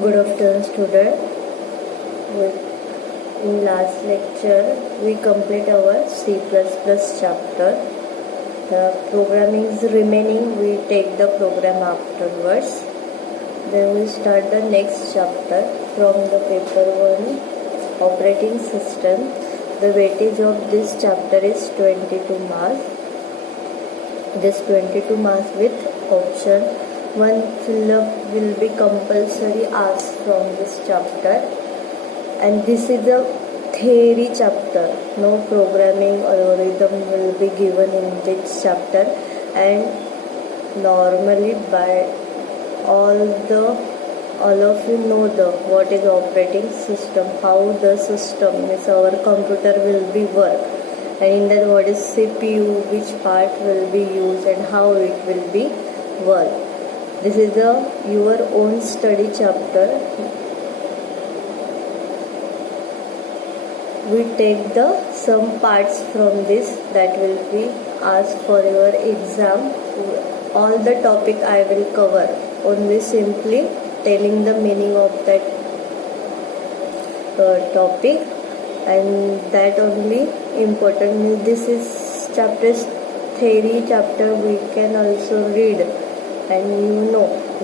Good afternoon, student. In last lecture, we complete our C++ chapter. The programming is remaining. We take the program afterwards. Then we start the next chapter from the paper 1, operating system. The weightage of this chapter is 22 marks. This 22 marks with option. One fill-up will be compulsory asked from this chapter, and this is a theory chapter. No programming algorithm will be given in this chapter, and normally by all of you know what is operating system, how the system is our computer will be work, and in that what is CPU, which part will be used and how it will be work. This is your own study chapter. We take some parts from this that will be asked for your exam. All the topic I will cover, only simply telling the meaning of that topic, and that only important. This is chapter theory chapter. We can also read, and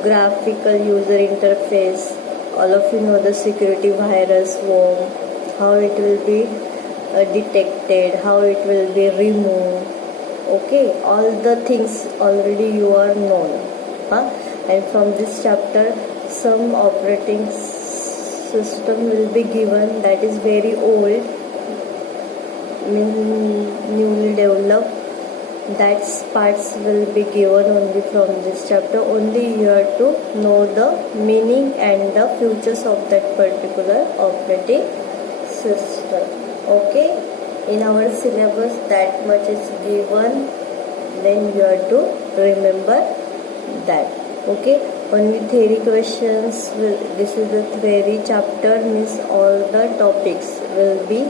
graphical user interface. All of you know the security virus, worm, how it will be detected, how it will be removed. Okay, all the things already you are known. And from this chapter, some operating system will be given that is very old, newly developed. That parts will be given only from this chapter. Only you have to know the meaning and the features of that particular operating system. Okay, in our syllabus that much is given, then you have to remember that. Okay, only theory questions this is the theory chapter, means all the topics will be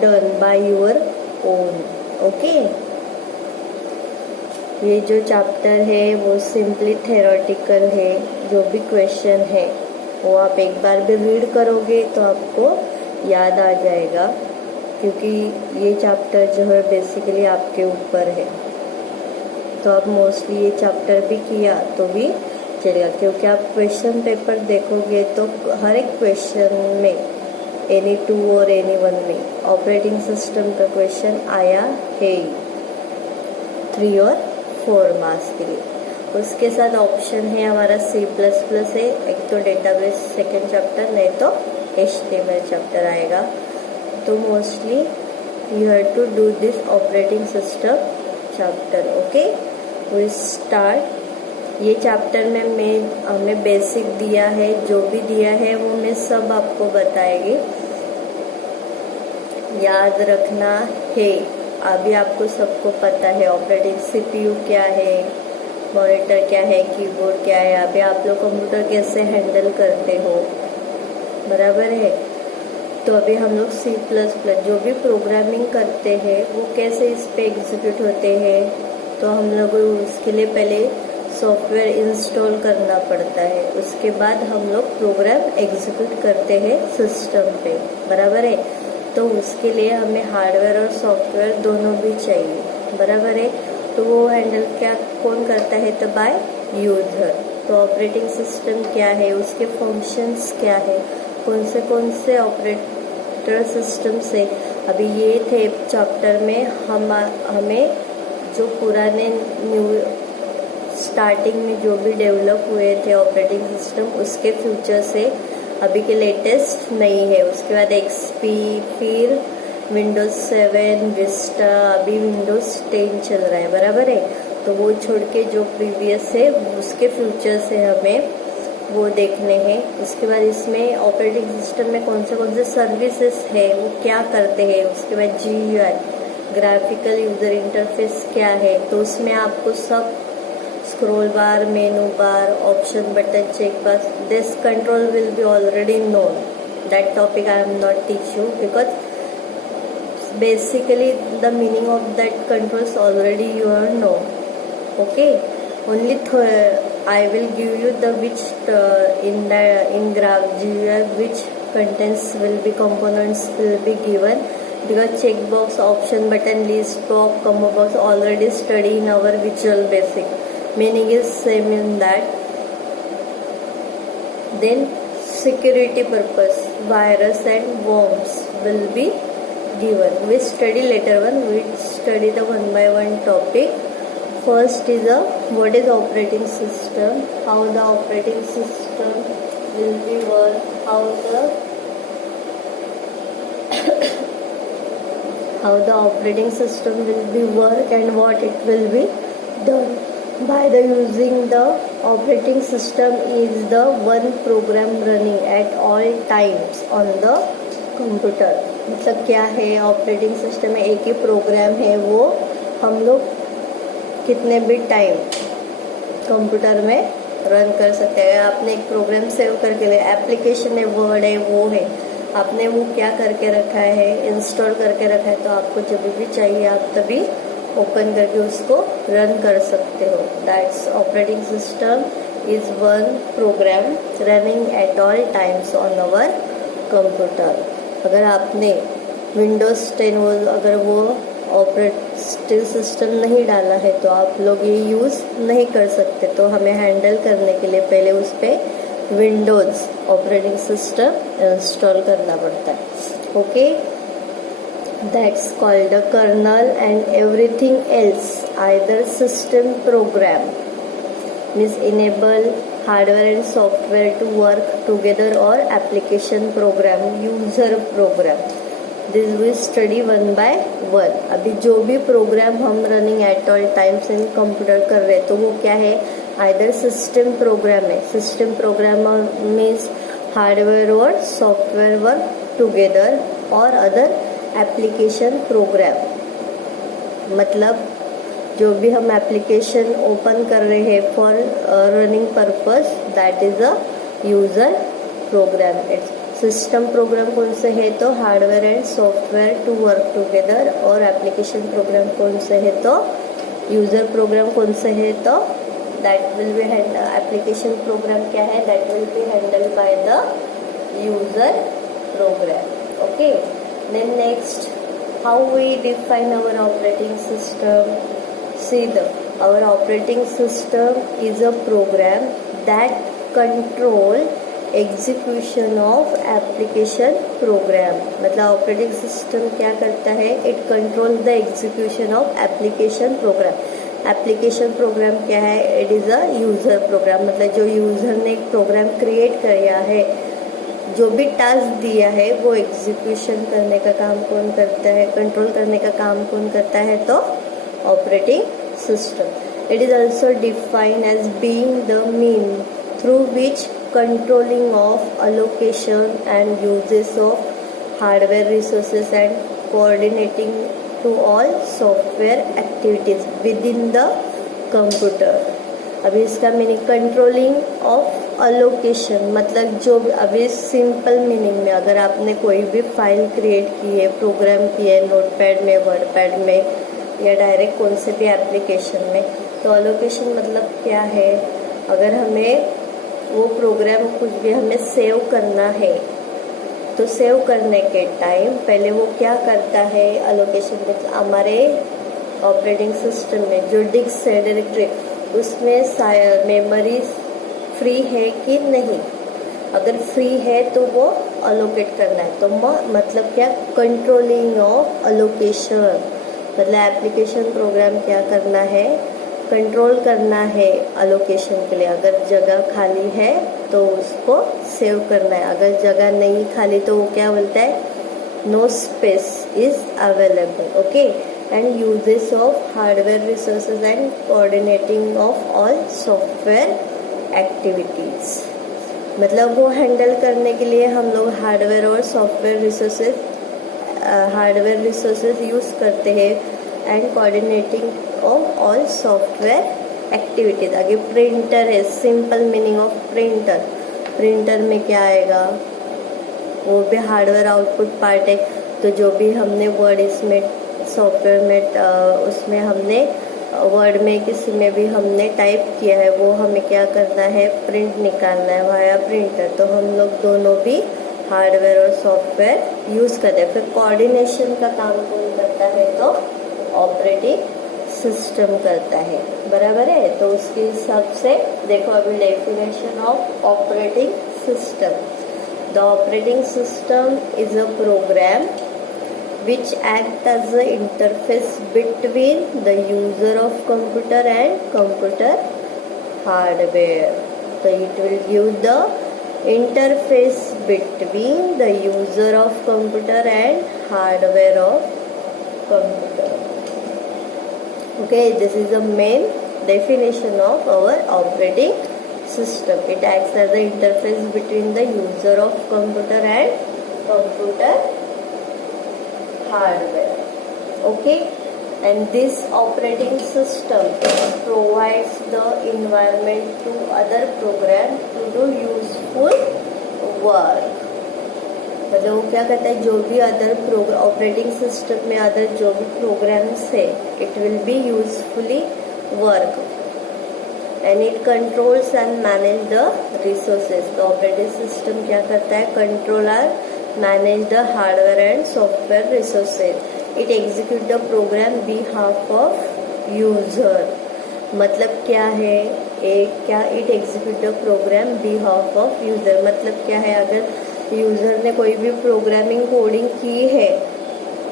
done by your own. Okay ये जो चैप्टर है वो simply theoretical है. जो भी क्वेश्चन है वो आप एक बार भी रीड करोगे तो आपको याद आ जाएगा, क्योंकि ये चैप्टर जो है बेसिकली आपके ऊपर है. तो आप मोस्टली ये चैप्टर भी किया तो भी चलेगा, क्योंकि आप क्वेश्चन पेपर देखोगे तो हर एक क्वेश्चन में एनी 2 और एनी 1 में ऑपरेटिंग सिस्टम का क्वेश्चन आया है 3 और 4 मार्क्स के लिए. उसके साथ ऑप्शन है हमारा C++ है, एक तो डेटाबेस सेकेंड चैप्टर, नहीं तो HTML चैप्टर आएगा. तो mostly you have to do this operating system chapter. Okay, we start. ये चैप्टर में हमें बेसिक दिया है, जो भी दिया है वो मैं सब आपको बताएगी. याद रखना है, अभी आपको सबको पता है ऑपरेटिंग CPU क्या है, मॉनिटर क्या है, कीबोर्ड क्या है. अभी आप लोग कंप्यूटर कैसे हैंडल करते हो, बराबर है. तो अभी हम लोग C++ जो भी प्रोग्रामिंग करते हैं वो कैसे इस पे एग्जीक्यूट होते हैं, तो हम लोग उसके लिए पहले सॉफ्टवेयर इंस्टॉल करना पड़ता है. उसके बाद हम लोग प्रोग्राम एग्जीक्यूट करते हैं सिस्टम पे, बराबर है. तो उसके लिए हमें हार्डवेयर और सॉफ्टवेयर दोनों भी चाहिए, बराबर है. तो वो हैंडल कौन करता है, तो बाय यूजर. तो ऑपरेटिंग सिस्टम क्या है, उसके फंक्शंस क्या है, कौन से ऑपरेटर सिस्टम से. अभी ये थे चैप्टर में हमें जो पुराने न्यू स्टार्टिंग में जो भी डेवलप हुए थे ऑपरेटिंग सिस्टम, उसके फ्यूचर से अभी के लेटेस्ट नहीं है. उसके बाद XP, फिर Windows 7, Vista, अभी Windows 10 चल रहा है, बराबर है. तो वो छोड़ के जो प्रीवियस है उसके फ्यूचर से हमें वो देखने हैं. उसके बाद इसमें ऑपरेटिंग सिस्टम में कौन से सर्विसेज है, वो क्या करते हैं. उसके बाद GUI, ग्राफिकल यूजर इंटरफेस क्या है. तो उसमें आपको सब scroll bar, menu bar, option button, checkbox, this control will be already known. That topic I am not teach you, because basically the meaning of that controls already you are know. Okay, only I will give you the which in graph GUI which contents will be components will be given, because checkbox, option button, list box, combo box already study in our Visual Basic. Meaning is same in that. Then security purpose, virus and worms will be given. We study later on. We study the one by one topic. First is what is operating system, how the operating system will be work, how the operating system will be work and what it will be done. By the using the operating system is the one program running at all times on the computer. मतलब क्या है, operating system में एक ही प्रोग्राम है, वो हम लोग कितने भी टाइम कंप्यूटर में रन कर सकते हैं. आपने एक प्रोग्राम सेव करके ले, एप्लीकेशन है, वर्ड है, वो है, आपने वो क्या करके रखा है, इंस्टॉल करके रखा है, तो आपको जब भी चाहिए आप तभी ओपन करके उसको रन कर सकते हो. That's operating system is one program running at all times on our computer. अगर आपने विंडोज 10 अगर वो ऑपरेटिंग सिस्टम नहीं डाला है तो आप लोग ये यूज़ नहीं कर सकते. तो हमें हैंडल करने के लिए पहले उस पर विंडोज ऑपरेटिंग सिस्टम इंस्टॉल करना पड़ता है. Okay, that's called the kernel and everything else either system program means enable hardware and software to work together और application program, user program. This we study one by one. अभी जो भी program हम running at all times in computer कर रहे हैं तो वो क्या है, आइदर सिस्टम प्रोग्राम है. सिस्टम प्रोग्राम मीन्स हार्डवेयर और सॉफ्टवेयर वर्क टुगेदर और अदर एप्लीकेशन प्रोग्राम. मतलब जो भी हम एप्लीकेशन ओपन कर रहे हैं for running purpose, that is a user program. System program कौन से है तो hardware and software to work together, और एप्लीकेशन प्रोग्राम कौन से है तो यूजर प्रोग्राम कौन से है तो that will be handle. Application program क्या है, that will be handle by the user program. Okay, then next, how we define our operating system. See, our operating system is a program that control execution of application program. मतलब operating system क्या करता है, it control the execution of application program. Application program क्या है, it is a user program. मतलब जो यूज़र ने एक प्रोग्राम क्रिएट किया है, जो भी टास्क दिया है वो एग्जीक्यूशन करने का काम कौन करता है, कंट्रोल करने का काम कौन करता है तो operating system. It is also defined as being the mean through which controlling of allocation and uses of hardware resources and coordinating to all software activities within the computer. अभी इसका मीनिंग कंट्रोलिंग ऑफ अलोकेशन, मतलब जो अभी simple meaning में अगर आपने कोई भी फाइल क्रिएट की है, प्रोग्राम की है नोटपैड में, वर्डपैड में या डायरेक्ट कौन से भी एप्लीकेशन में, तो अलोकेशन मतलब क्या है, अगर हमें वो प्रोग्राम कुछ भी हमें सेव करना है तो सेव करने के टाइम पहले वो क्या करता है, अलोकेशन में हमारे ऑपरेटिंग सिस्टम में जो डिस्क है डायरेक्टरी, उसमें मेमोरी फ्री है कि नहीं. अगर फ्री है तो वो अलोकेट करना है. तो मतलब क्या, कंट्रोलिंग ऑफ अलोकेशन. मतलब एप्लीकेशन प्रोग्राम क्या करना है, कंट्रोल करना है अलोकेशन के लिए. अगर जगह खाली है तो उसको सेव करना है, अगर जगह नहीं खाली तो वो क्या बोलता है, no space is available. Okay, and uses of hardware resources and coordinating of all software activities. मतलब वो हैंडल करने के लिए हम लोग हार्डवेयर और सॉफ्टवेयर रिसोर्सेज यूज़ करते हैं and coordinating of all software activities. आगे प्रिंटर है, simple meaning of printer. Printer में क्या आएगा, वो भी हार्डवेयर आउटपुट पार्ट है. तो जो भी हमने वर्ड इसमें सॉफ्टवेयर में उसमें हमने वर्ड में किसी में भी हमने टाइप किया है वो हमें क्या करना है, प्रिंट निकालना है वाया प्रिंटर। तो हम लोग दोनों भी हार्डवेयर और सॉफ्टवेयर यूज़ करते हैं। फिर कोऑर्डिनेशन का काम कौन करता है, तो ऑपरेटिंग सिस्टम करता है, बराबर है। तो उसके हिसाब से देखो अभी definition of operating system. The operating system is a program which act as the interface between the user of computer and computer hardware. So it will give the interface between the user of computer and hardware of computer. Okay, this is the main definition of our operating system. It acts as the interface between the user of computer and computer hardware. Okay, and this operating system provides the environment to other programs to do useful work. मतलब वो क्या करता है, जो भी other operating system में other जो भी प्रोग्राम्स है, it will be usefully work and it controls and manage the resources. तो ऑपरेटिंग सिस्टम क्या करता है, कंट्रोल और manage the hardware and software resources. It execute the program behalf of user. मतलब क्या है, एक क्या it execute the program behalf of user, मतलब क्या है, अगर यूज़र ने कोई भी प्रोग्रामिंग कोडिंग की है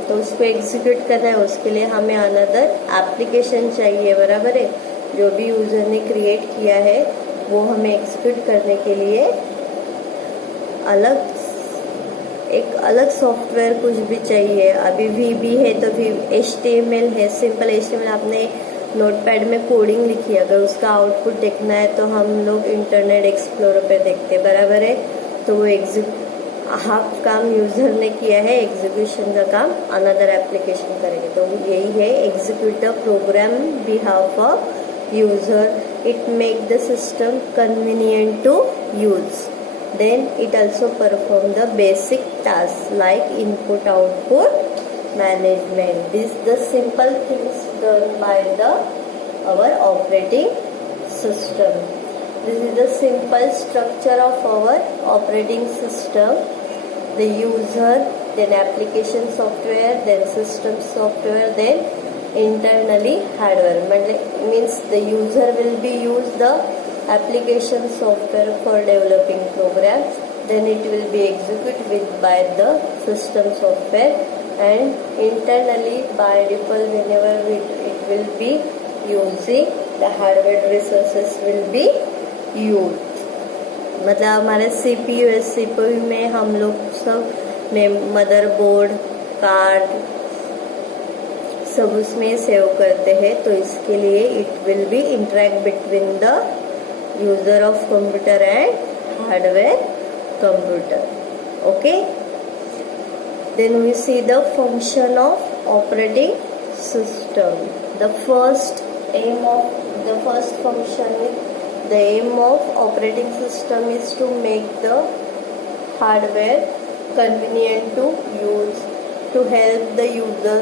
तो उसको एग्जीक्यूट करना है, उसके लिए हमें अनदर एप्लीकेशन चाहिए, बराबर है। जो भी यूज़र ने क्रिएट किया है वो हमें एग्जीक्यूट करने के लिए एक अलग सॉफ्टवेयर कुछ भी चाहिए। अभी VB है तो HTML है, सिंपल HTML आपने नोटपैड में कोडिंग लिखी है, अगर उसका आउटपुट देखना है तो हम लोग इंटरनेट एक्सप्लोरर पे देखते हैं, बराबर है। तो वो हाफ काम यूज़र ने किया है, एग्जीक्यूशन का काम अनदर एप्लीकेशन करेंगे। तो यही है execute the program behalf of user. It make the system convenient to use. Then it also perform the basic tasks like input output management. These the simple things done by our operating system. This is the simple structure of our operating system. The user, then application software, then system software, then internally hardware. Means the user will be use the application software for developing programs, then it will be executed by the system software, and internally by default whenever it will be using the hardware resources will be used. मतलब हमारे CPU है, CPU में हम लोग सब में motherboard, card सब उसमें सेव करते हैं। तो इसके लिए it will B interact between the user of computer and hardware computer. Okay, then we see the function of operating system. The first aim of operating system is to make the hardware convenient to use, to help the user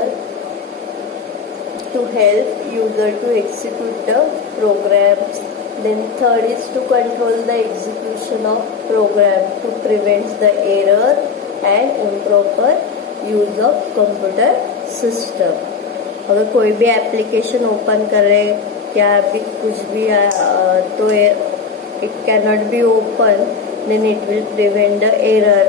to execute the programs. Then third is to control the execution of program to prevent the error and improper use of computer system. अगर कोई भी application open कर रहे क्या भी कुछ भी तो it cannot be open, then it will prevent the error.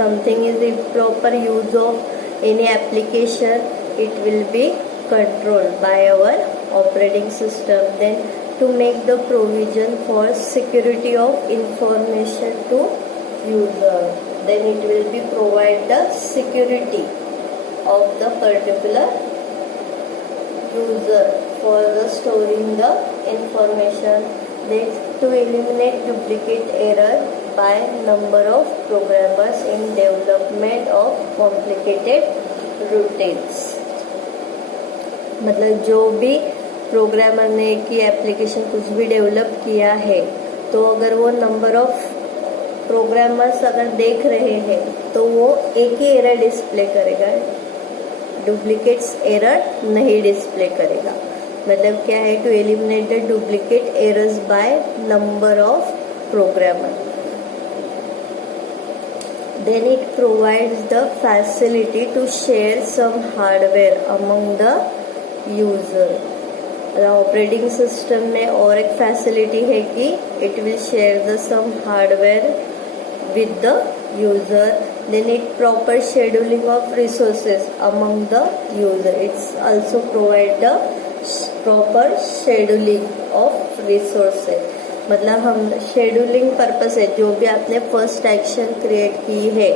Something is improper use of any application, it will be controlled by our operating system. Then to make the provision for security of information to user, then it will be provide the security of the particular user for the storing the information. Then to eliminate duplicate error by number of programmers in development of complicated routines. मतलब जो भी प्रोग्रामर ने की एप्लीकेशन कुछ भी डेवलप किया है, तो अगर वो नंबर ऑफ प्रोग्रामर्स अगर देख रहे हैं तो वो एक ही एरर डिस्प्ले करेगा, डुप्लीकेट्स एरर नहीं डिस्प्ले करेगा। मतलब क्या है, to eliminate the duplicate errors by number of programmer. Then it provides the facility to share some hardware among the user. Operating system में और एक फैसिलिटी है कि it will share the some hardware with the user. Then it proper scheduling of resources among the user. It's also provide the proper scheduling of resources. मतलब हम scheduling purpose है, जो भी आपने फर्स्ट एक्शन क्रिएट की है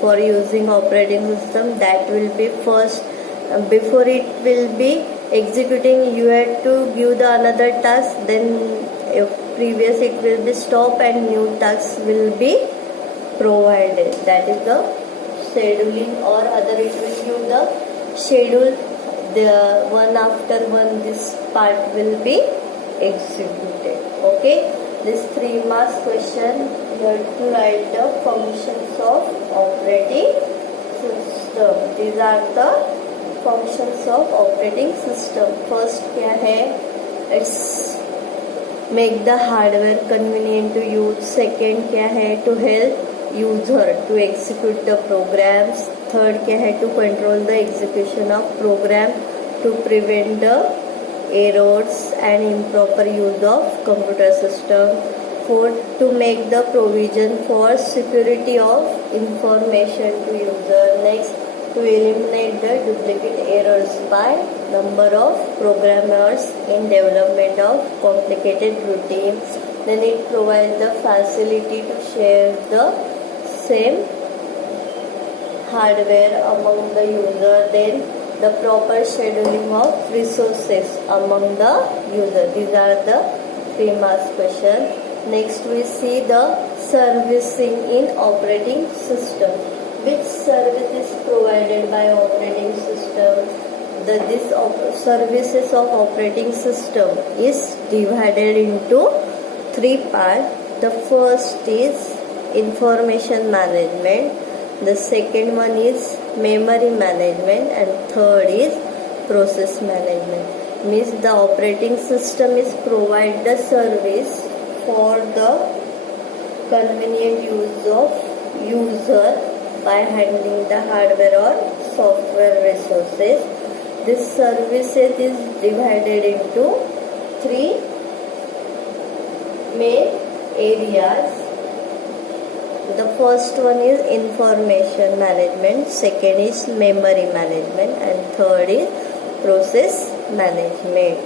for using operating system, that will B first before it will B executing. You have to give the another task, then previous it will be stop and new task will be provided. That is the scheduling, or other it will give the schedule, the one after one this part will be executed. Okay, this 3 marks question you have to write the functions of operating system. These are the functions of operating system. First क्या है, it's make the hardware convenient to use. Second क्या है, to help user to execute the programs. Third क्या है, to control the execution of program to prevent the errors and improper use of computer system. Fourth, to make the provision for security of information to user. Next, to eliminate the duplicate errors by number of programmers in development of complicated routines. Then it provides the facility to share the same hardware among the user. Then the proper scheduling of resources among the user. These are the 3 marks question. Next we see the servicing in operating system. Which service is provided by operating system? This services of operating system is divided into 3 parts. The first is information management, the second one is memory management, and third is process management. Means the operating system is provide the service for the convenient use of user by handling the hardware or software resources. This services is divided into 3 main areas. The first one is information management, second is memory management, and third is process management.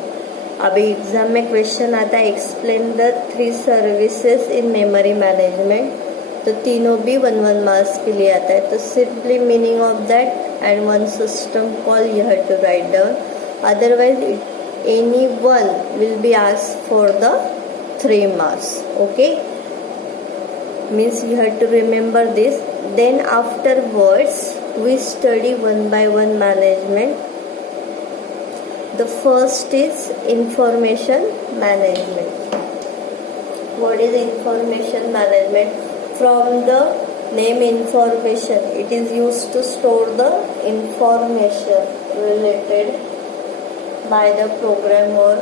अभी एग्जाम में क्वेश्चन आता है, explain the 3 services in memory management. तो तीनों भी 1-1 मार्क्स के लिए आता है. तो simply meaning of that and one system call you have to write down. Otherwise any one will be asked for the 3 marks. Okay, means you have to remember this. Then afterwards we study 1 by 1 management. The first is information management. What is information management? From the name information, it is used to store the information related by the program or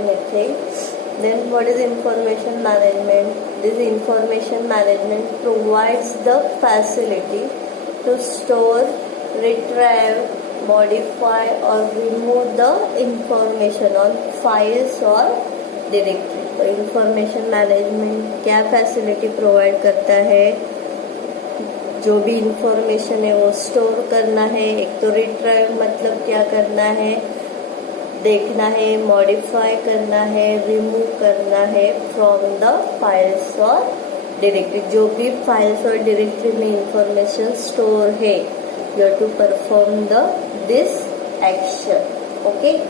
anything. Then what is information management? This information management provides the facility to store, retrieve, modify or remove the information on files or directory. तो information management क्या facility provide करता है? जो भी इंफॉर्मेशन है वो स्टोर करना है. एक तो रिट्राइव मतलब क्या करना है, देखना है, मॉडिफाई करना है, रिमूव करना है फ्रॉम द फाइल्स और डायरेक्टरी. जो भी फाइल्स और डायरेक्टरी में इंफॉर्मेशन स्टोर है, you have to perform this action. Okay,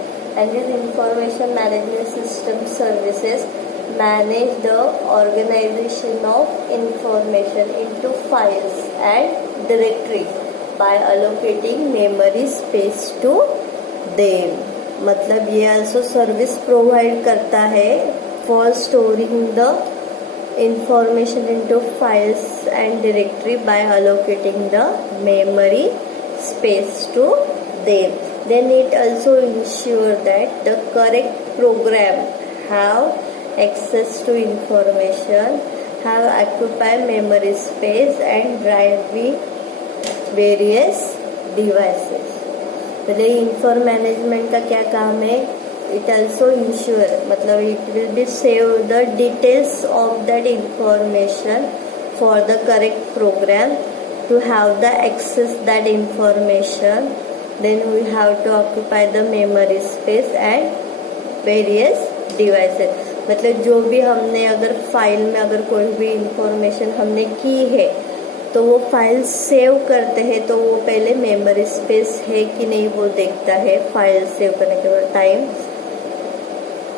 and this information management system services manage the organization of information into files and directory by allocating memory space to them. मतलब ये also service provide करता है for storing the information into files and directory by allocating the memory space to them. Then it also ensure that the correct program have access to information, have occupy memory space and drive the various devices. मतलब inform management का क्या काम है? It also ensure, मतलब it will be save the details of that information for the correct program to have the access that information. Then we have to occupy the memory space and various devices. मतलब जो भी हमने अगर फाइल में अगर कोई भी इंफॉर्मेशन हमने की है तो वो फाइल सेव करते हैं तो वो पहले मेमोरी स्पेस है कि नहीं वो देखता है फाइल सेव करने के बाद टाइम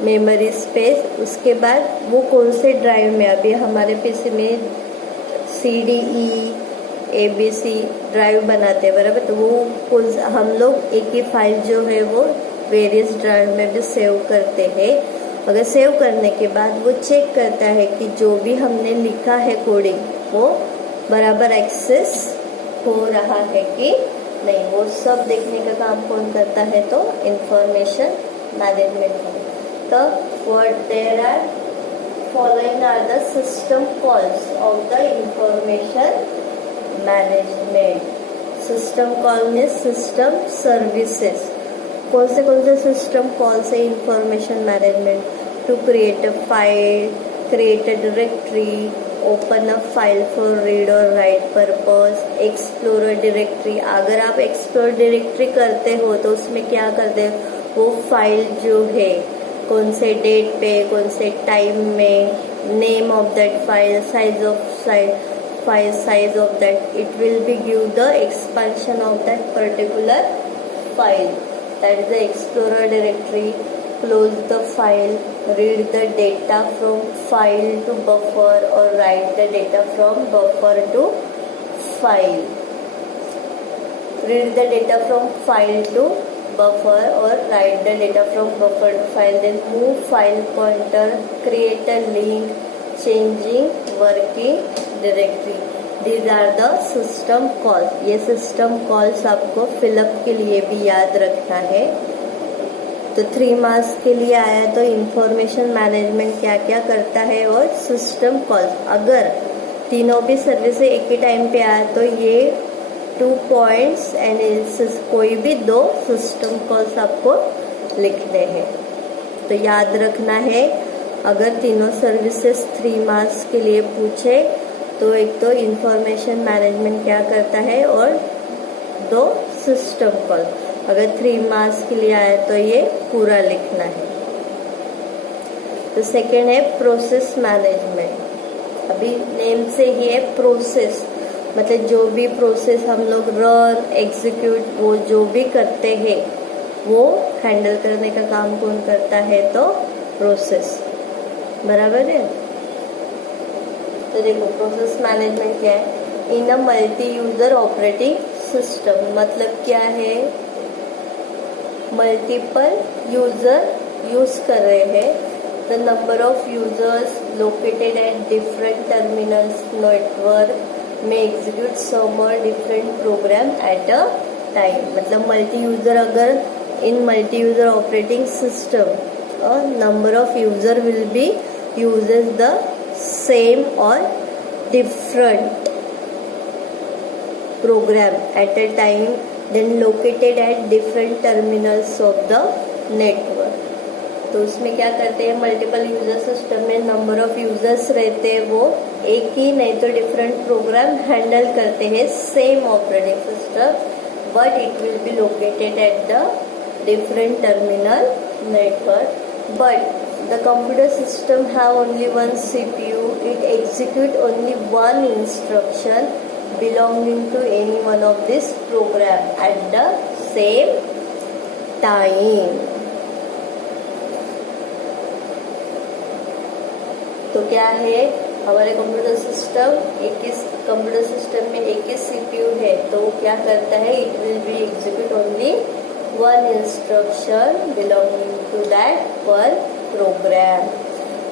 मेमोरी स्पेस। उसके बाद वो कौन से ड्राइव में, अभी हमारे पीसी में CDE ABC ड्राइव बनाते हैं बराबर, तो वो हम लोग एक ही फाइल जो है वो वेरियस ड्राइव में भी सेव करते हैं। अगर सेव करने के बाद वो चेक करता है कि जो भी हमने लिखा है कोडिंग वो बराबर एक्सेस हो रहा है कि नहीं, वो सब देखने का काम कौन करता है? तो इंफॉर्मेशन मैनेजमेंट। तो what there are following are the system calls of the information management. System call में सिस्टम सर्विसेज, कौन से सिस्टम कॉल से information management? To create a file, create a directory, open a file for read or write purpose, explore a directory. अगर आप explore directory करते हो तो उसमें क्या करते हो? वो फाइल जो है कौन से डेट पे, कौन से टाइम में, name of that file, size of file size of that, it will be give the expansion of that particular file, that is the explorer directory. Close the file, read the data from file to buffer or write the data from buffer to file. Read the data from file to buffer or write the data from buffer to file. Then move file pointer, create a link, changing working directory. These are the system calls. ये system calls आपको fill up के लिए भी याद रखना है। तो 3 मार्क्स के लिए आया तो इंफॉर्मेशन मैनेजमेंट क्या क्या करता है और सिस्टम कॉल्स। अगर तीनों भी सर्विस एक ही टाइम पे आया तो ये 2 पॉइंट्स एनालिसिस, कोई भी 2 सिस्टम कॉल्स आपको लिखने हैं। तो याद रखना है, अगर तीनों सर्विसेज 3 मार्क्स के लिए पूछे तो एक तो इंफॉर्मेशन मैनेजमेंट क्या करता है और 2 सिस्टम कॉल। अगर 3 मार्क्स के लिए आया तो ये पूरा लिखना है। तो सेकेंड है प्रोसेस मैनेजमेंट। अभी नेम से ही है प्रोसेस, मतलब जो भी प्रोसेस हम लोग रन एग्जीक्यूट वो जो भी करते हैं वो हैंडल करने का काम कौन करता है? तो प्रोसेस, बराबर है। तो देखो प्रोसेस मैनेजमेंट क्या है? In a multi user operating system, मतलब क्या है? मल्टीपल यूजर यूज कर रहे हैं, the number of users located at different terminals network में execute some or different program at a time. मतलब मल्टी यूजर, अगर in multi user operating system number of user will be uses the same or different program at a time, then located at different terminals of the network. तो उसमें क्या करते हैं? Multiple user system में number of users रहते हैं, वो एक ही नहीं तो डिफरेंट प्रोग्राम हैंडल करते हैं same operating system, but it will be located at the different terminal network. But the computer system have only one CPU. It execute only one instruction belonging to any one of this program at the same time. तो क्या है? हमारे computer system में एक ही CPU है, तो क्या करता है? It will B execute only one instruction belonging to that one program.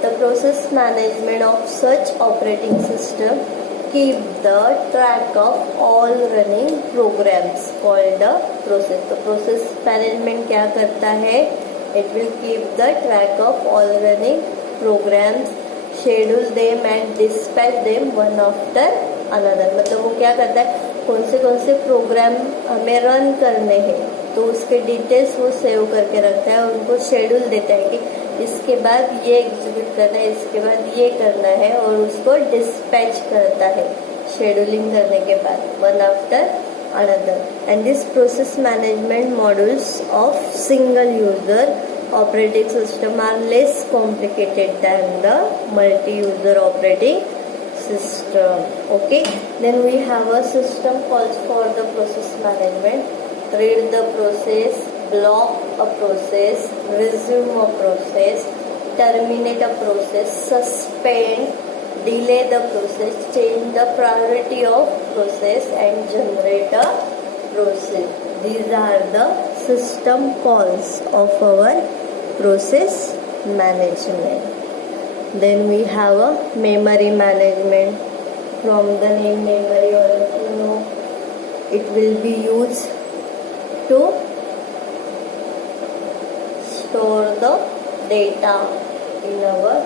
The process management of such operating system keep the track of all running programs called the process. तो process management क्या करता है? It will keep the track of all running programs, schedule them and dispatch them one after another. मतलब वो क्या करता है, कौन से प्रोग्राम हमें रन करने हैं तो उसके डिटेल्स वो सेव करके रखता है, उनको शेड्यूल देता है कि इसके बाद ये एग्जीक्यूट करना है, इसके बाद ये करना है, और उसको डिस्पैच करता है शेड्यूलिंग करने के बाद one after another. And this process management modules of single user operating system are less complicated than the multi-user operating system. Okay, then we have a system calls for the process management. Read the process, block a process, resume a process, terminate a process, suspend, delay the process, change the priority of process and generate a process. These are the system calls of our process management. Then we have a memory management. From the name memory, all of you know, it will be used to store the data in our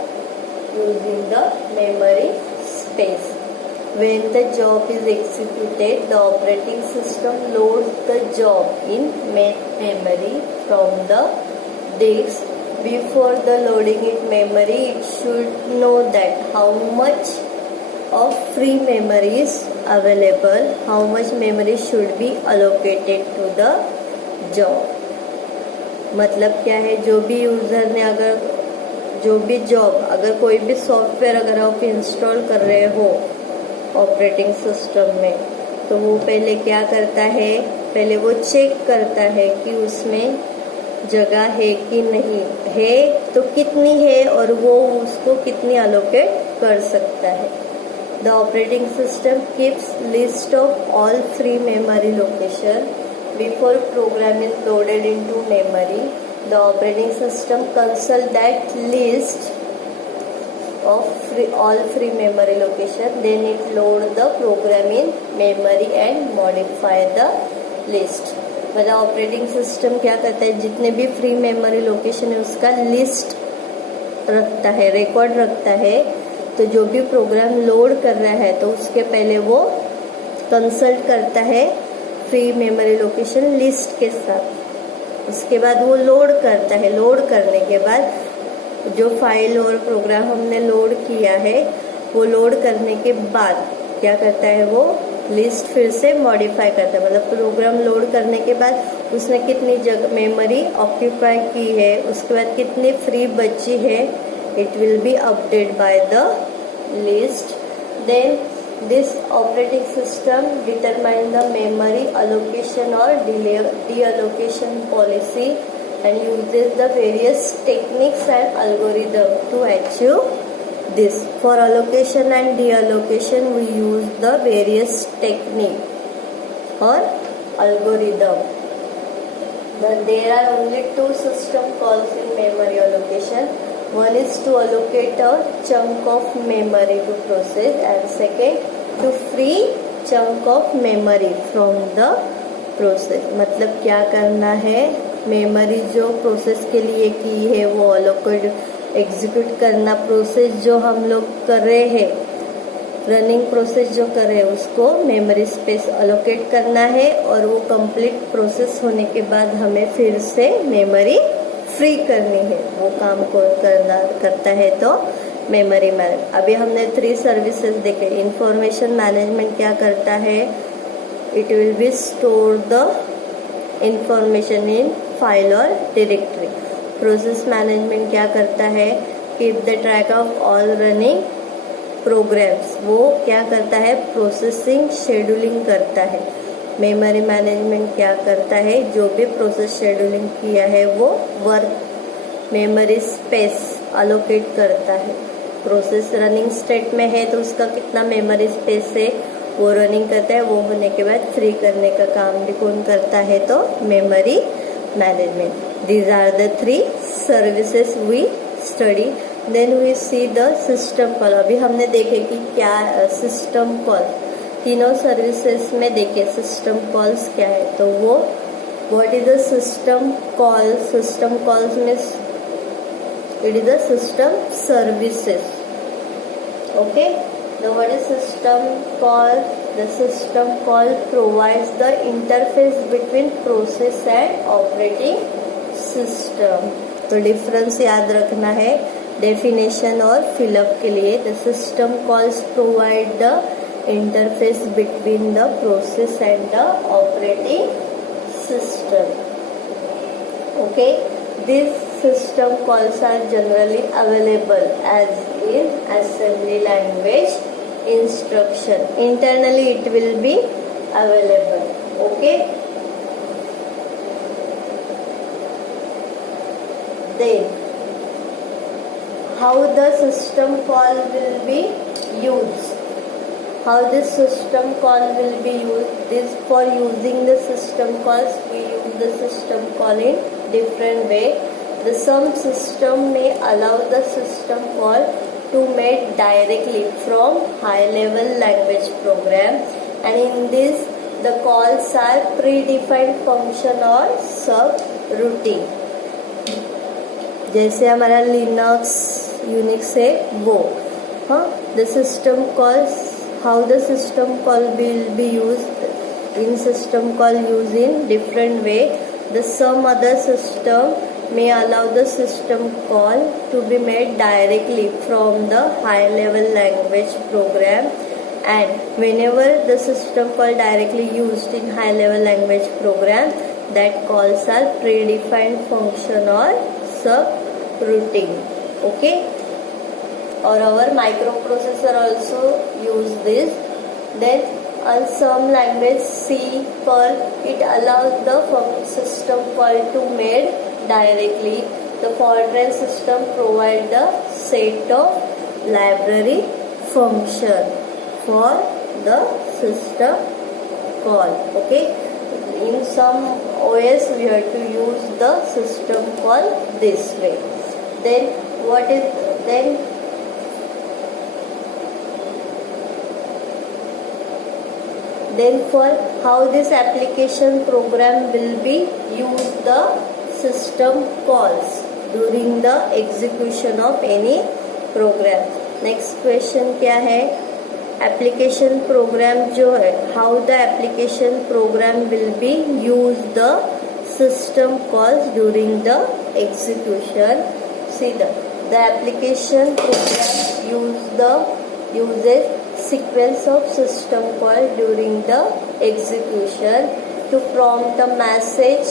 using the memory space. When the job is executed, the operating system loads the job in memory from the disk. Before the loading in memory, it should know that how much of free memory is available, how much memory should be allocated to the job. मतलब क्या है, जो भी यूजर ने अगर कोई भी सॉफ्टवेयर अगर आप इंस्टॉल कर रहे हो ऑपरेटिंग सिस्टम में, तो वो पहले क्या करता है, पहले वो चेक करता है कि उसमें जगह है कि नहीं है, तो कितनी है और वो उसको कितनी अलोकेट कर सकता है. The operating system keeps list of all free memory location before program is loaded into memory. The operating system consult that list of all free memory location, then it load the program in memory and modify the list. मतलब operating system क्या करता है, जितने भी free memory location है उसका लिस्ट रखता है, रिकॉर्ड रखता है. तो जो भी प्रोग्राम लोड कर रहा है तो उसके पहले वो कंसल्ट करता है फ्री मेमोरी लोकेशन लिस्ट के साथ. उसके बाद वो लोड करता है. लोड करने के बाद जो फाइल और प्रोग्राम हमने लोड किया है, वो लोड करने के बाद क्या करता है, वो लिस्ट फिर से मॉडिफाई करता है. मतलब प्रोग्राम लोड करने के बाद उसने कितनी जगह मेमोरी ऑक्यूपाई की है, उसके बाद कितनी फ्री बची है, it will be update by the list. Then this operating system determine the memory allocation और deallocation policy and uses the various techniques and algorithm to achieve this. For allocation and deallocation, we use the various technique or algorithm. But there are only two system calls in memory allocation. One is to allocate a chunk of memory to process, and second to free chunk of memory from the process. मतलब क्या करना है, मेमोरी जो प्रोसेस के लिए की है वो अलोकेट एग्जीक्यूट करना, प्रोसेस जो हम लोग कर रहे हैं, रनिंग प्रोसेस जो कर रहे हैं उसको मेमोरी स्पेस अलोकेट करना है, और वो कंप्लीट प्रोसेस होने के बाद हमें फिर से मेमोरी फ्री करनी है. वो काम को करता है तो मेमोरी मैनेजमेंट. अभी हमने 3 सर्विसेज देखे. इंफॉर्मेशन मैनेजमेंट क्या करता है, it will be store the information in file और डायरेक्टरी. प्रोसेस मैनेजमेंट क्या करता है, keep the track of all running programs. वो क्या करता है, प्रोसेसिंग शेड्यूलिंग करता है. मेमोरी मैनेजमेंट क्या करता है, जो भी प्रोसेस शेड्यूलिंग किया है वो वर्क मेमोरी स्पेस अलोकेट करता है. प्रोसेस रनिंग स्टेट में है तो उसका कितना मेमोरी स्पेस है वो रनिंग करता है. वो होने के बाद फ्री करने का काम भी कौन करता है, तो memory management. These are the 3 services we study. Then we see the system call. अभी हमने देखे कि क्या सिस्टम कॉल, तीनों सर्विसेज में देखे सिस्टम कॉल्स क्या है। तो वो what is the system call, system calls means it is the system services. Okay, the what is system call? The system call provides the interface between process and operating system। तो डिफरेंस याद रखना है डेफिनेशन और फिलअप के लिए। The system calls provide the interface between the process and the operating system. Okay, this system calls are generally available as in assembly language instruction. Internally it will be available. Okay, then how the system call will be used? How this system call will be used? This for using the system calls, we use the system call in different way. The some system may allow the system call to made directly from high level language program, and in this the calls are predefined function or subroutine। जैसे हमारा Linux Unix है वो, हाँ, the system calls, how the system call will be used in system call used in different way। The some other system may allow the system call to be made directly from the high level language program, and whenever the system call directly used in high level language program, that calls are predefined function or subroutine। Okay, or our microprocessor also use this। Then on some language C, Perl, it allows the system call to made directly। The Fortran system provide the set of library function for the system call। Okay, in some OS we have to use the system call this way। Then what is then for how this application program will be used the system calls during the execution of any program। Next question क्या है, application program जो है, how the application programme will be use the system calls during the execution. See the application programme uses sequence of system call during the execution to prompt a message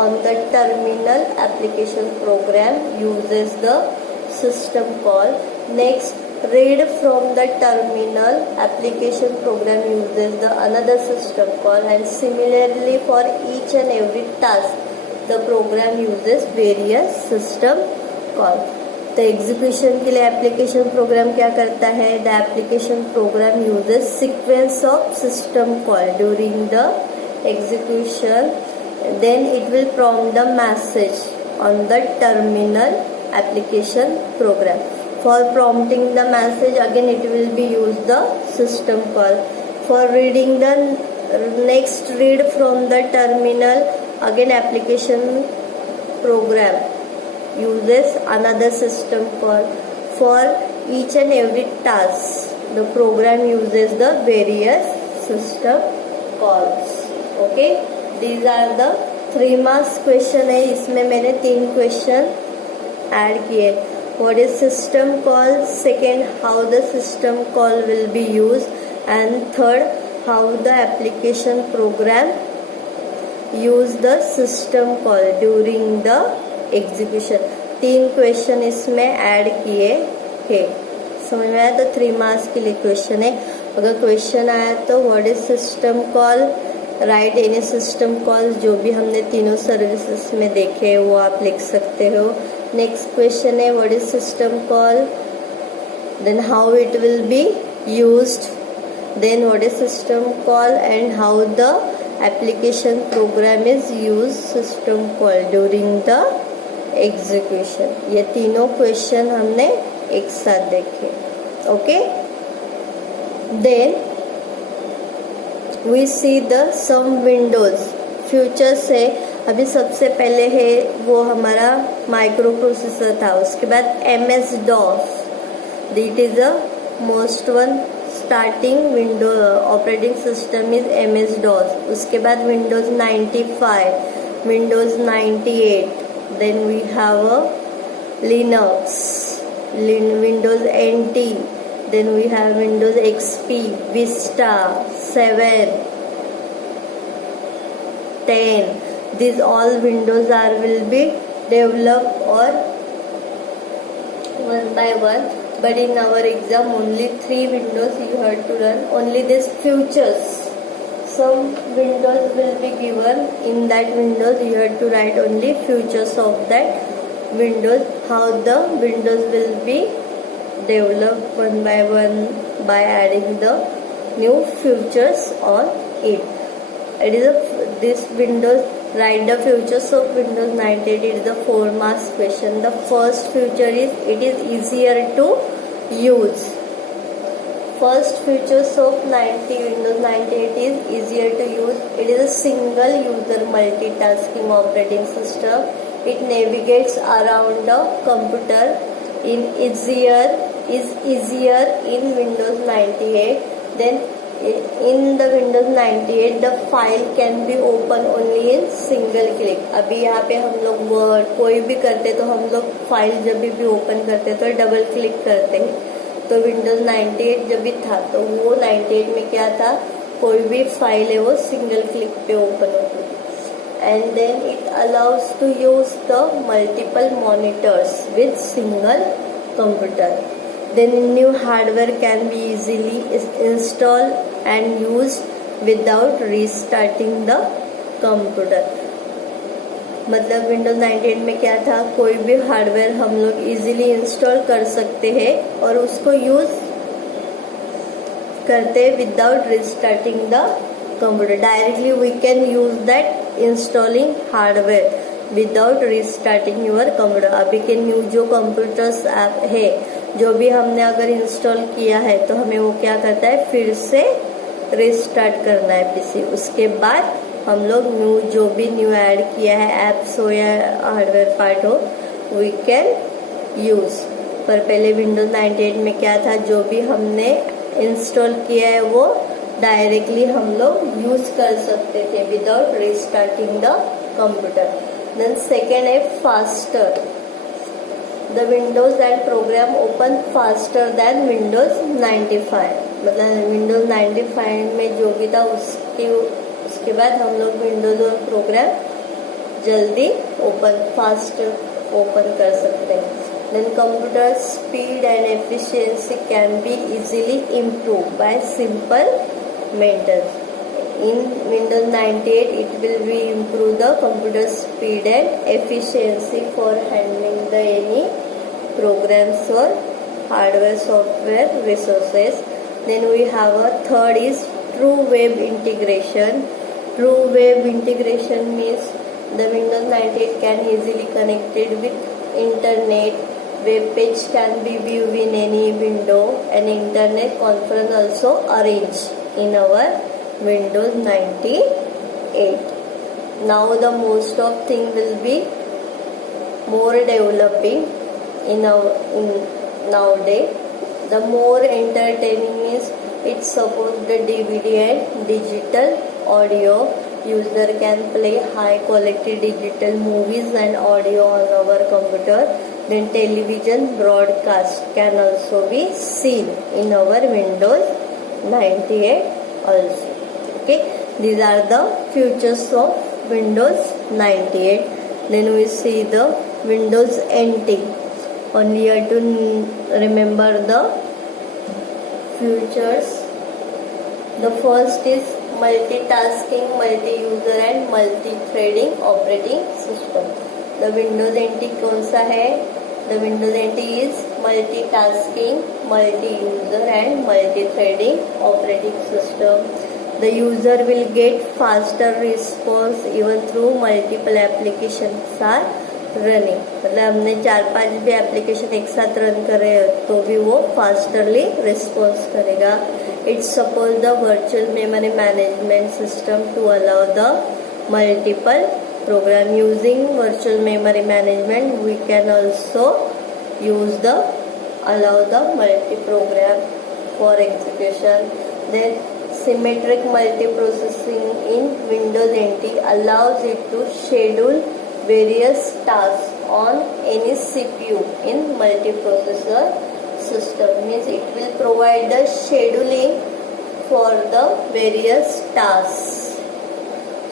on the terminal। application program uses the system call। next read from the terminal। application program uses the another system call, and similarly for each and every task the program uses various system call। तो एग्जीक्यूशन के लिए application program क्या करता है, the application programme uses sequence of system call during the execution, then it will prompt the message on the terminal application program। for prompting the message again it will be used the system call। for reading the next read from the terminal again application program uses another system call। for each and every task the program uses the various system calls। Okay, these are the 3 marks question है। इसमें मैंने 3 question add किए। What is system call, second how the system call will be use, and third how the application program use the system call during the execution. 3 question इसमें add किए हैं। समझ में आया? तो 3 मार्क्स के लिए क्वेश्चन है। अगर क्वेश्चन आया तो what is system call, right any system call, जो भी हमने तीनों सर्विसेज में देखे वो आप लिख सकते हो। नेक्स्ट क्वेश्चन है what is system call, then how it will be used, then what is system call and how the application program is use system call during the execution. ये तीनों क्वेश्चन हमने एक साथ देखे। Okay, then we see the some Windows futures है। अभी सबसे पहले है वो हमारा माइक्रो प्रोसेसर था, उसके बाद MS DOS, that is the most one starting window operating system is MS DOS। उसके बाद Windows 95, Windows 98, then we have a Linux, Windows NT, then we have Windows XP, Vista, 7, 10. These all windows will be developed or one by one, but in our exam only 3 windows you have to run, only these features. Some windows will be given, in that windows you have to write only features of that windows, how the windows will be developed one by one by adding the new features on it. It is this Windows, write the features of Windows 98. It is the 4 marks question. The first feature is it is easier to use. First features of Windows 98 is easier to use. It is a single user multitasking operating system. It navigates around the computer is easier in Windows 98. Then in the Windows 98 the file can be open only in single click. अभी यहाँ पे हम लोग वर्ड कोई भी करते तो हम लोग फाइल जब भी ओपन करते तो डबल क्लिक करते हैं, तो Windows 98 जब भी था तो वो 98 में क्या था, कोई भी फाइल है वो सिंगल क्लिक पे ओपन होती थी। And then it allows to use the multiple monitors with single computer. Then new hardware can be easily installed and used without restarting the computer. मतलब Windows 98 में क्या था, कोई भी हार्डवेयर हम लोग इजीली इंस्टॉल कर सकते हैं और उसको यूज करते without restarting the computer. Directly we can use that installing hardware without restarting your computer. अभी के न्यू जो कंप्यूटर्स ऐप है, जो भी हमने अगर इंस्टॉल किया है तो हमें वो क्या करता है, फिर से रिस्टार्ट करना है पीसी। उसके बाद हम लोग जो भी न्यू ऐड किया है एप्स हो या हार्डवेयर पार्ट हो, वी कैन यूज। पर पहले विंडोज 98 में क्या था, जो भी हमने इंस्टॉल किया है वो डायरेक्टली हम लोग यूज कर सकते थे without restarting the computer. Then second है faster. The Windows and program open faster than Windows 95। मतलब विंडोज 95 में जो भी था उसके बाद हम लोग विंडोज और प्रोग्राम जल्दी फास्टर ओपन कर सकते हैं। Then computer speed and efficiency can be easily improved by simple methods. In Windows 98, it will be improve the computer speed and efficiency for handling the any programs or hardware software resources. Then we have a third is true web integration. True web integration means the Windows 98 can easily connected with internet. Web page can be viewed in any window, and internet conference also arranged in our Windows 98. Now the most of thing will be more developing in nowadays. The more entertaining is it supports the DVD and digital audio. User can play high quality digital movies and audio on our computer. Then television broadcast can also be seen in our Windows 98 also. Okay, these are the features of Windows 98. Then we see the Windows NT. Only you have to remember the features. The first is multitasking, multi-user and multi-threading operating system. The Windows NT कौन सा है? The Windows NT is multitasking, multi-user and multi-threading operating system. The user will get faster response even through multiple applications are running, मतलब हमने 4-5 भी एप्लीकेशन एक साथ रन करे तो भी वो फास्टरली रिस्पॉन्स करेगा. It support the virtual memory management system to allow the multiple program. Using virtual memory management we can also use the allow the multi program for execution. Then symmetric multiprocessing in Windows NT allows it to schedule various tasks on any CPU in multiprocessor system. Means it will provide the scheduling for the various tasks.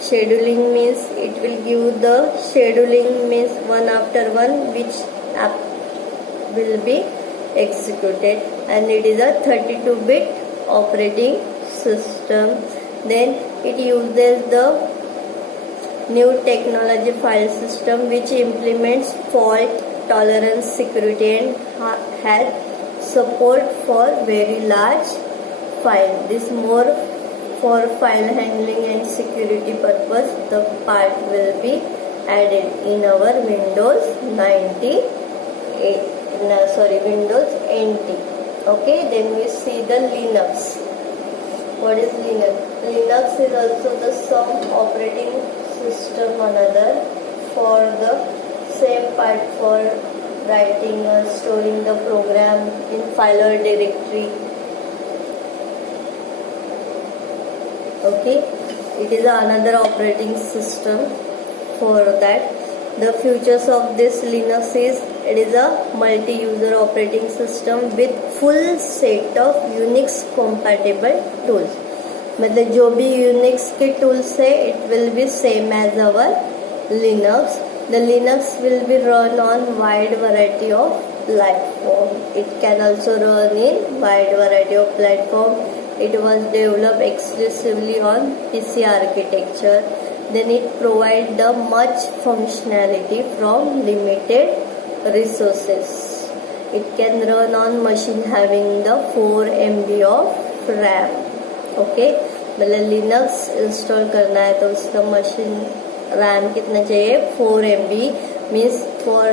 Scheduling means it will give the scheduling means one after one which app will be executed, and it is a 32-bit operating system. Then it uses the new technology file system which implements fault tolerance security and has support for very large file. This more for file handling and security purpose. The part will be added in our Windows Windows NT. Okay, then we see the Linux. What is Linux? Linux is also the some operating system another for the same part for writing or storing the program in file or directory. Okay, it is another operating system for that. The features of this Linux is it is a multi-user operating system with full set of Unix compatible tools. मतलब जो भी Unix के tools है it will be same as our Linux. The Linux will be run on wide variety of platform. It can also run in wide variety of platform. It was developed exclusively on PC architecture. Then it provides the much functionality from limited resources. It can run on machine having the 4 MB of RAM. Okay, मतलब Linux install करना है तो उसका machine RAM कितना चाहिए 4 MB. Means for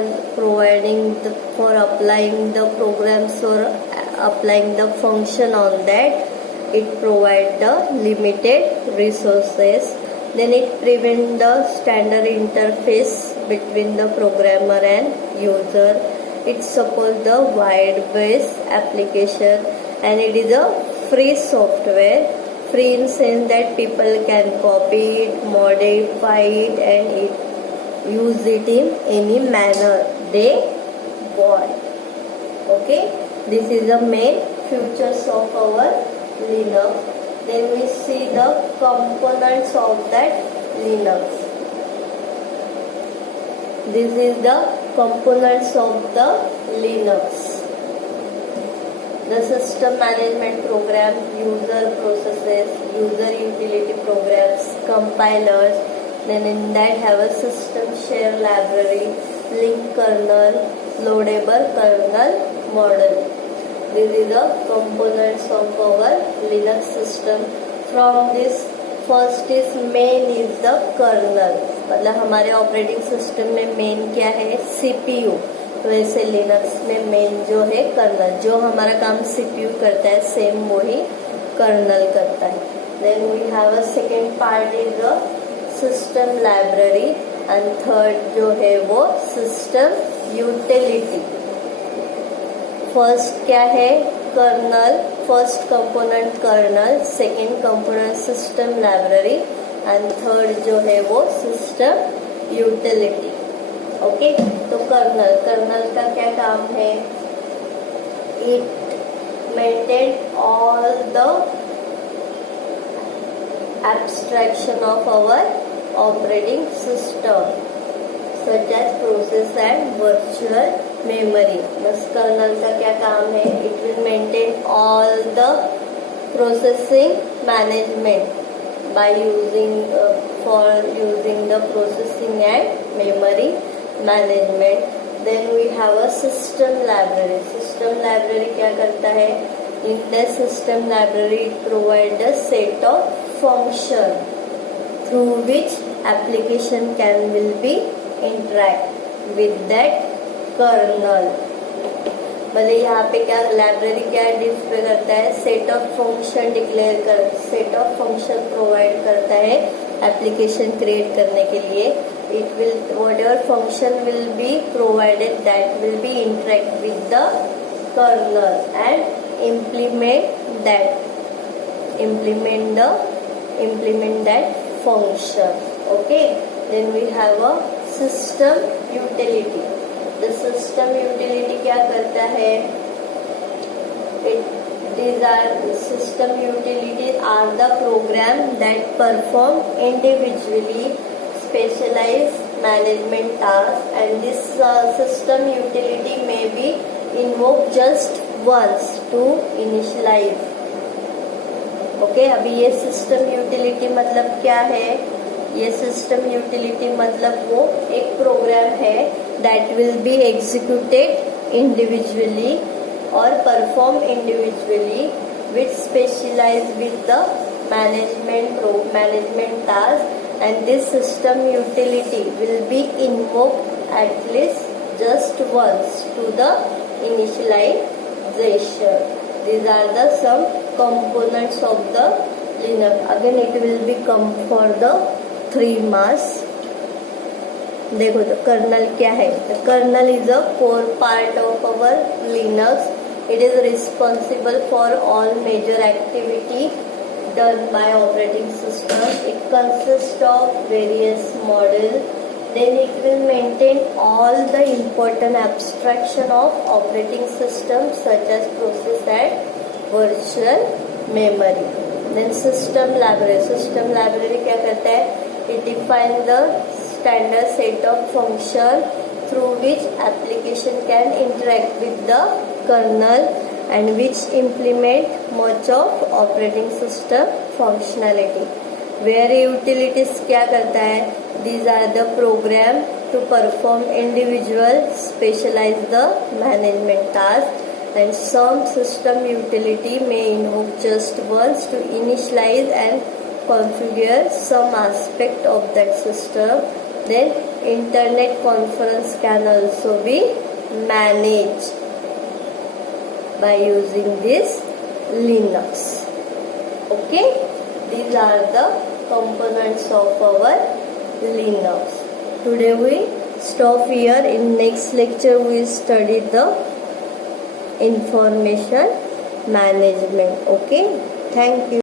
applying the programs or applying the function on that, it provide the limited resources. Then it prevent the standard interface between the programmer and user. It support the wide base application, and it is a free software. Free in sense that people can copy it, modify it, and use it in any manner they want. Okay, this is the main features of our Linux. Then we see the components of that Linux. This is the components of the Linux. The system management program, user processes, user utility programs, compilers. Then in that have a system share library, link kernel, loadable kernel model. This is the components of our Linux system. From this first is main is the kernel. मतलब हमारे operating system में मेन क्या है CPU. तो ऐसे लिनक्स में मेन जो है कर्नल, जो हमारा काम CPU करता है सेम वही कर्नल करता है. Then we have a second part is the system library and third जो है वो सिस्टम यूटिलिटी. फर्स्ट क्या है kernel, first component kernel, second component system library and third जो है वो सिस्टम यूटिलिटी. ओके, तो कर्नल का क्या काम है? It maintain all the abstraction of our operating system such as process and virtual memory. बस कर्नल का क्या काम है? It will maintain all the processing management by using the processing and memory management. Then we have a system library. System library क्या करता है? In the system library it provides a set of function through which application will be interact. with that kernel. मतलब यहाँ पे क्या लाइब्रेरी क्या डिस्प्ले करता है, सेट ऑफ फंक्शन डिक्लेयर कर, सेट ऑफ फंक्शन प्रोवाइड करता है एप्लीकेशन क्रिएट करने के लिए. It will whatever function will be provided that will be interact with the kernel and implement that function. Okay, then we have a system utility. The system utility क्या करता है? System utilities are the program that perform individually specialized management tasks, and this system utility may be invoked just once to initialize. Okay, अभी ये system utility मतलब क्या है? ये system utility मतलब वो एक प्रोग्राम है that will be executed individually और perform individually which specialize with the management task, and this system utility will be invoked at least just once to the initialization. These are the some components of the Linux. Again it will be come for the 3 marks. देखो तो कर्नल क्या है? The kernel is a core part of our Linux. It is responsible for all major activity done by operating system. It consists of various models. Then it will maintain all the important abstraction of operating systems such as process and virtual memory. Then system library क्या करता है? It defines the standard set of function through which application can interact with the kernel and which implement much of operating system functionality. Where utilities क्या करता है? These are the program to perform individual specialize the management task, and some system utility may invoke just once to initialize and configure some aspect of that system. Then internet conference can also be managed by using this Linux. Okay, these are the components of our Linux. Today we stop here. In next lecture we study the information management. Okay, thank you.